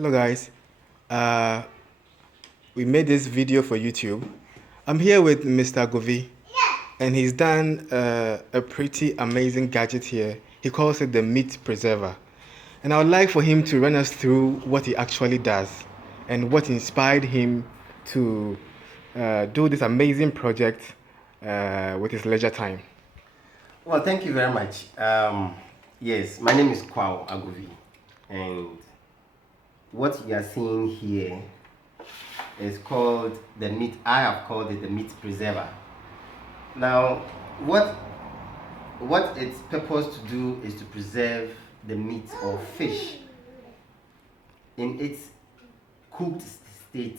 Hello guys, uh, we made this video for YouTube. I'm here with Mr. Govi and he's done a pretty amazing gadget here. He calls it the meat preserver. And I would like for him to run us through what he actually does and what inspired him to do this amazing project with his leisure time. Well, thank you very much. Yes, my name is Kwao Agovi, and what you are seeing here is called the meat. I have called it the meat preserver. Now, what its purpose to do is to preserve the meat of fish in its cooked state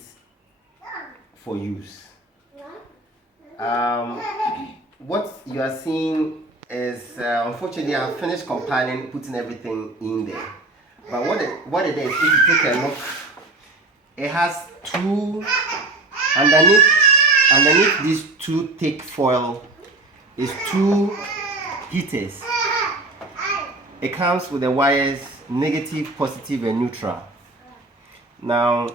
for use. What you are seeing is unfortunately I've finished compiling, putting everything in there. But what it is, if you take a look, it has two underneath these two thick foil is two heaters. It comes with the wires negative, positive, and neutral. Now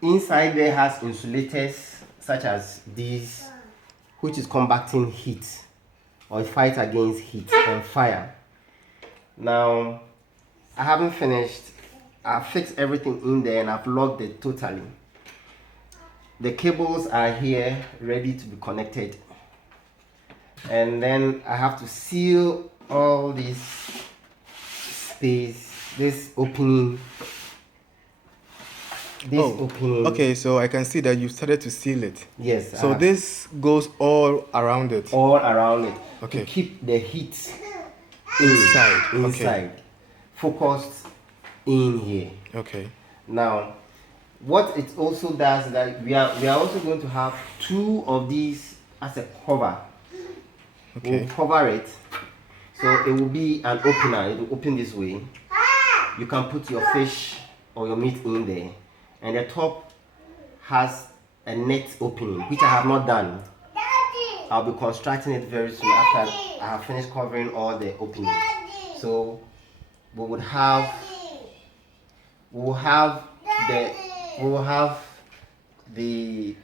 inside there has insulators such as these, which is combating heat or fight against heat and fire. Now I haven't finished. I've fixed everything in there and I've logged it totally. The cables are here ready to be connected, and then I have to seal all this space, this opening. Opening. Okay, so I can see that you started to seal it. Yes. So this goes all around it. All around it. Okay. To keep the heat inside. Okay. Focused in here. Okay. Now, what it also does is that we are also going to have two of these as a cover. Okay. We'll cover it, so it will be an opener. It will open this way. You can put your fish or your meat in there, and the top has a net opening, which I have not done. I'll be constructing it very soon after I have finished covering all the openings. So we will have the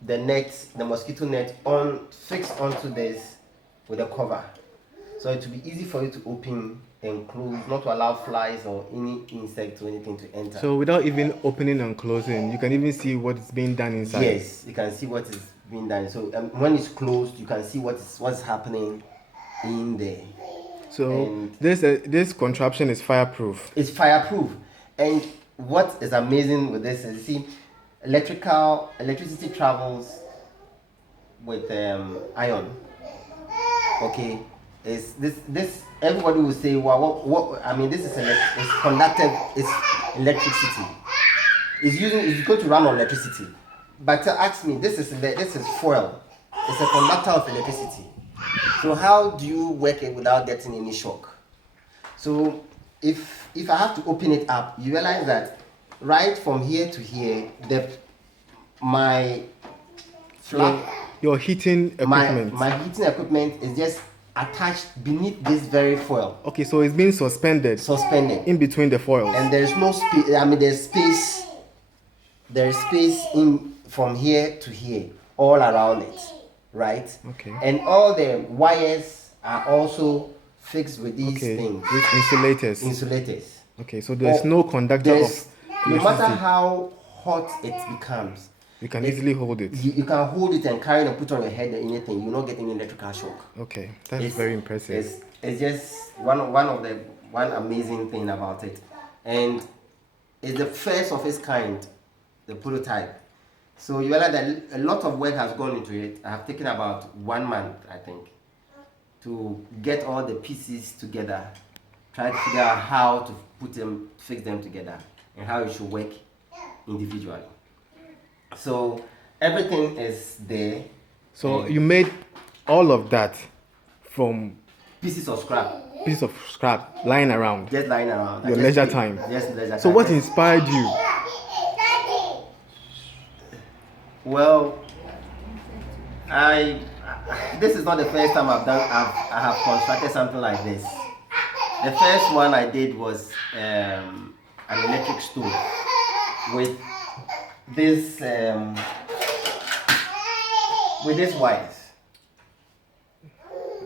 net, the mosquito net fixed onto this with a cover, so it will be easy for you to open and close, not to allow flies or any insects or anything to enter. So without even opening and closing, you can even see what is being done inside. Yes, you can see what is being done. So when it's closed, you can see what's happening in there. So and this contraption is fireproof. It's fireproof. And what is amazing with this is, you see, electricity travels with iron. Okay, is this everybody will say, well, what I mean, this is it's conductive, it's electricity. It's going to run on electricity. But ask me, this is foil. It's a conductor of electricity. So how do you work it without getting any shock? So if I have to open it up, you realize that right from here to here, my flap, your heating equipment, my heating equipment is just attached beneath this very foil. Okay, so it's being suspended in between the foils, and there's no space. I mean, there's space in from here to here, all around it, right? Okay. And all the wires are also fixed with these things, with insulators. Okay, so there's no conductor of electricity. No matter how hot it becomes, you can easily hold it. You can hold it and carry it and put it on your head or anything. You not get any electrical shock. Okay, that's very impressive. It's just one amazing thing about it, and it's the first of its kind, the prototype. So you realize that a lot of work has gone into it. I have taken about 1 month, I think, to get all the pieces together, try to figure out how to fix them together, and how it should work individually. So everything is there. So you made all of that from pieces of scrap lying around. Just lying around. Your leisure time. Yes, leisure time. So what inspired you? Well, this is not the first time I have constructed something like this. The first one I did was an electric stove with this with this wires.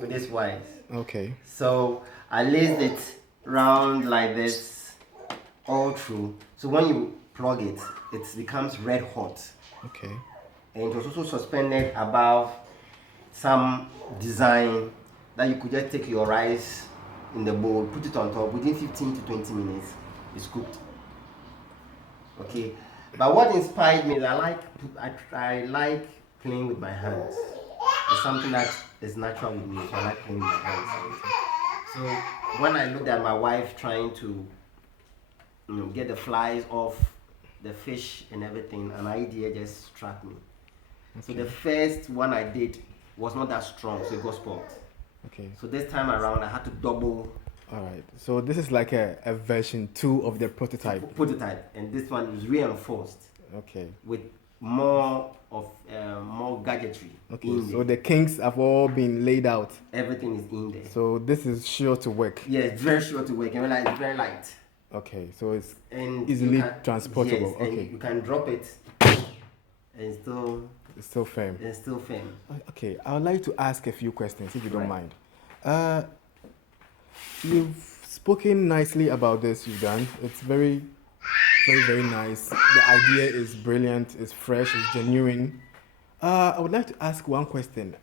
With this wires. Okay. So I laced it round like this all through. So when you plug it, it becomes red hot. Okay. And it was also suspended above some design that you could just take your rice in the bowl, put it on top. Within 15 to 20 minutes, it's cooked. Okay. But what inspired me is I like playing with my hands. It's something that is natural with me, so I like playing with my hands. So when I looked at my wife trying to get the flies off the fish and everything, an idea just struck me. Okay. So the first one I did was not that strong, so it got spoiled. Okay. So this time around, I had to double. All right. So this is like a version 2 of the prototype. Prototype, and this one is reinforced. Okay. With more gadgetry. Okay. So the kinks have all been laid out. Everything is in there. So this is sure to work. Yeah, it's very sure to work. And it's very light. Okay. So it's and easily transportable. Yes, okay. And you can drop it, and it's still firm. It's still firm. Okay. I would like to ask a few questions, if you don't mind. You've spoken nicely about this you've done. It's very, very, very nice. The idea is brilliant, it's fresh, it's genuine. I would like to ask one question.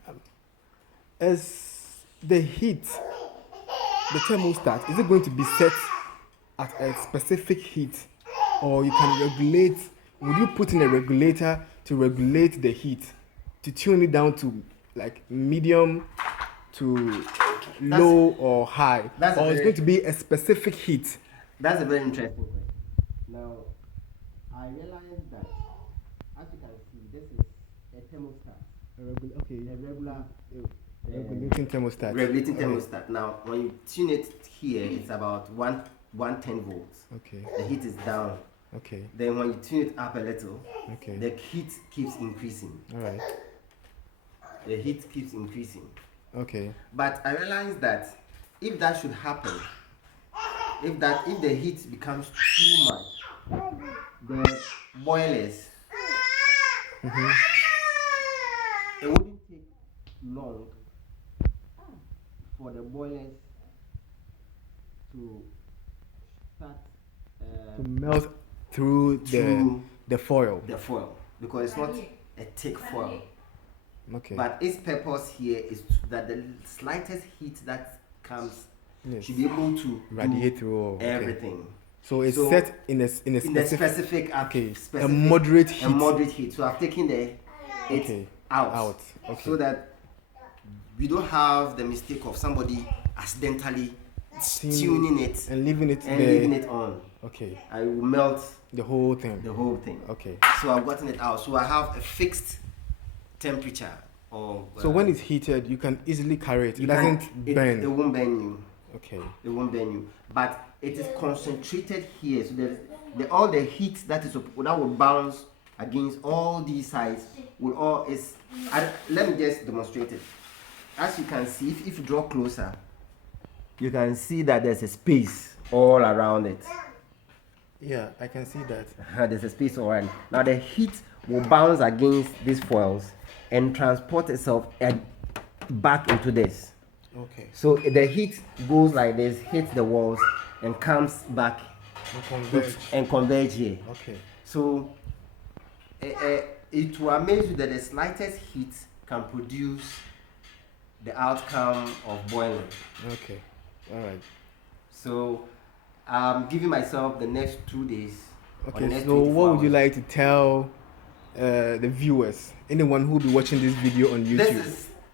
Is the heat, the thermostat, is it going to be set at a specific heat? Or you can regulate, would you put in a regulator to regulate the heat, to tune it down to like medium to low or high, or it's going to be a specific heat? That's a very interesting question. Now, I realized that, as you can see, this is a thermostat. A regular regulating thermostat. Regulating thermostat. Now, when you tune it here, it's about 110 volts. Okay. The heat is down. Okay. Then when you tune it up a little, okay, the heat keeps increasing. All right. The heat keeps increasing. Okay. But I realized that if that should happen, if the heat becomes too much, the boilers, it wouldn't take long for the boilers to start to melt through the foil. The foil, because it's not a thick foil. Okay. But its purpose here is that the slightest heat that comes should be able to radiate through everything. So it's set in a specific specific a moderate heat. A moderate heat. So I've taken it out. Okay. So that we don't have the mistake of somebody accidentally tuning it and leaving it on. Okay. I will melt the whole thing. Okay. So I've gotten it out. So I have a fixed temperature. So when it's heated, you can easily carry it. It doesn't burn. It won't burn you. Okay. It won't burn you. But it is concentrated here. So all the heat that will bounce against all these sides let me just demonstrate it. As you can see, if you draw closer, you can see that there's a space all around it. Yeah, I can see that. There's a space all around. Now the heat will bounce against these foils and transport itself back into this. Okay. So the heat goes like this, hits the walls, and comes back and converge here. Okay. So it will amaze you that the slightest heat can produce the outcome of boiling. Okay. All right. So I'm giving myself the next 2 days. Okay. So what would you like to tell the viewers, anyone who will be watching this video on YouTube?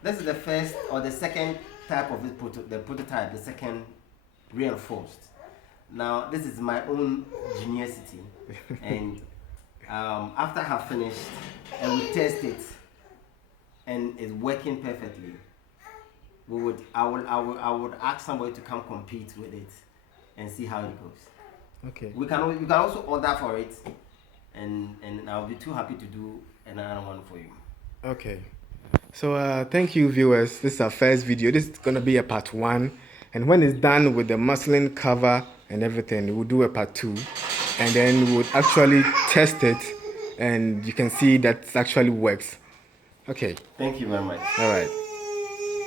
This is the first or the second type of the prototype, the second reinforced. Now this is my own geniusity, and after I have finished and we test it and it's working perfectly, I would ask somebody to come compete with it and see how it goes. Okay. You can also order for it, and I'll be too happy to do another one for you. Okay. So thank you, viewers. This is our first video. This is gonna be a part 1, and when it's done with the muslin cover and everything. We'll do a part 2, and then we'll actually test it, and you can see that it actually works. Okay. Thank you very much. All right.